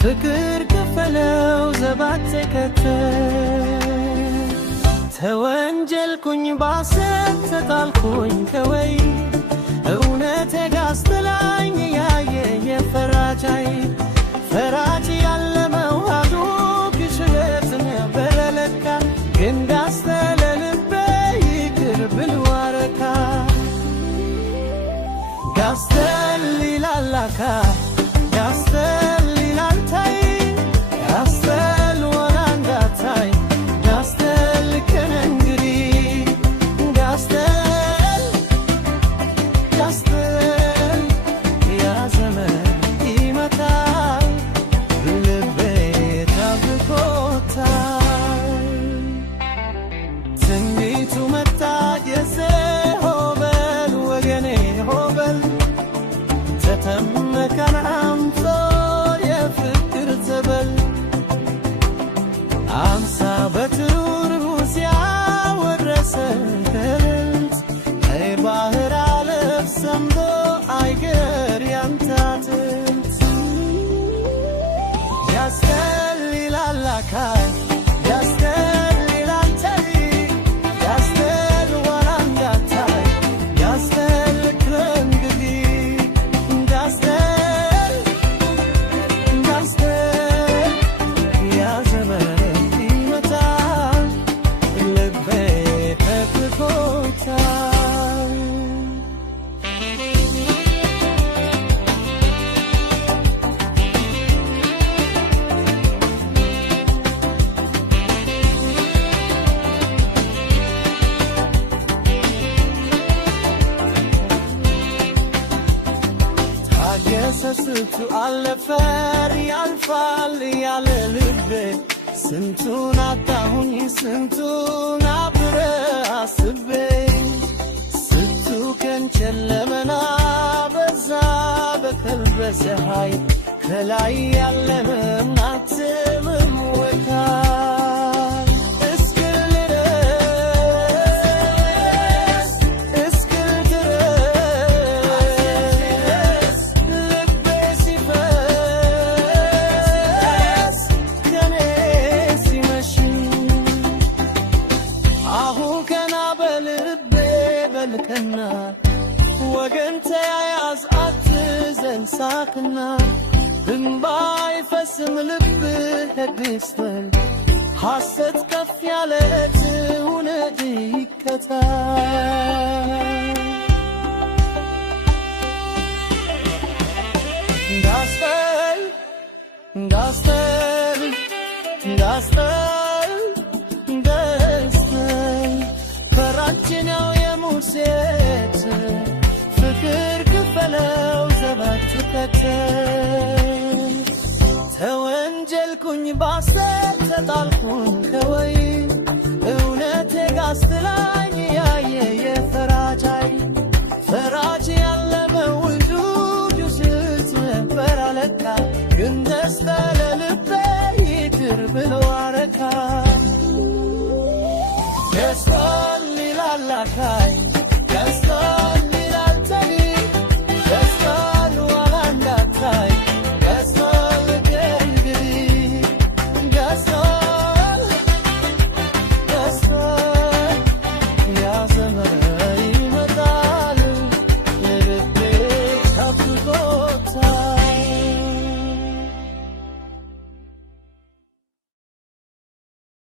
ፍቅር ከፈለው ዘባት ተከተል ተወንጀልኩኝ ባሰት ተጣልኩኝ ከወይ እውነቴ ጋስተላኝ ያየ የፈራጃይ ፈራጅ ያለመው ሀዱ ግሽለት ነበረ ለካ ግን ጋስተለልቤ ይቅር ብልዋረካ ጋስተል ይላላካ ጋስተል ይላልታይ ጋስተል ወላንዳታይ ጋስተል ከነንግሪ ጋስተል ጋስተል ያዘመን ይመታል ልቤ ታብቆታል ትንቢቱ መጣ የዘሆበል ወገኔ ሆበል ተተመከና አምጦ የፍቅር ዘበል አምሳ በትሩር ሩሲያ ወረሰ ከልት ባህር አለፍ ሰምቶ አይገር ያንታትት ያስተል ይላላካይ ያስተል ይላንተሪ ያስተል ወላንዳታይ ያስተል ክረንግዲ ጋስተል ጋስተል ያዘመን ይመታል ልቤ ተክኮታል ታገሰስቱ አለፈር ያልፋል ያለ ልቤ ስንቱን አጣሁኝ ስንቱን አብረ አስቤ ስንቱ ቀን ጨለመና በዛ በከልበ ፀሐይ ከላይ ያለ መምናትምም ወካል እስክል ድረስ እስክል ድረስ ልቤ ሲፈስ ከኔ ሲመሽ አሁን ከና በልቤ በልከና ወገን ተያያዝ አትዘን ሳክና እንባ ይፈስም ልብህ ቢስተል ሐሰት ከፍ ያለት እውነት ይከታል ጋስተል ጋስተል ጋስተል ጋስተል ፈራችን ነው የሙሴት ፍቅር ክፈለው ዘባት ተከተል ተወንጀልኩኝ ባሰት ተጣልኩኝ ከወይ እውነቴ ጋስተላ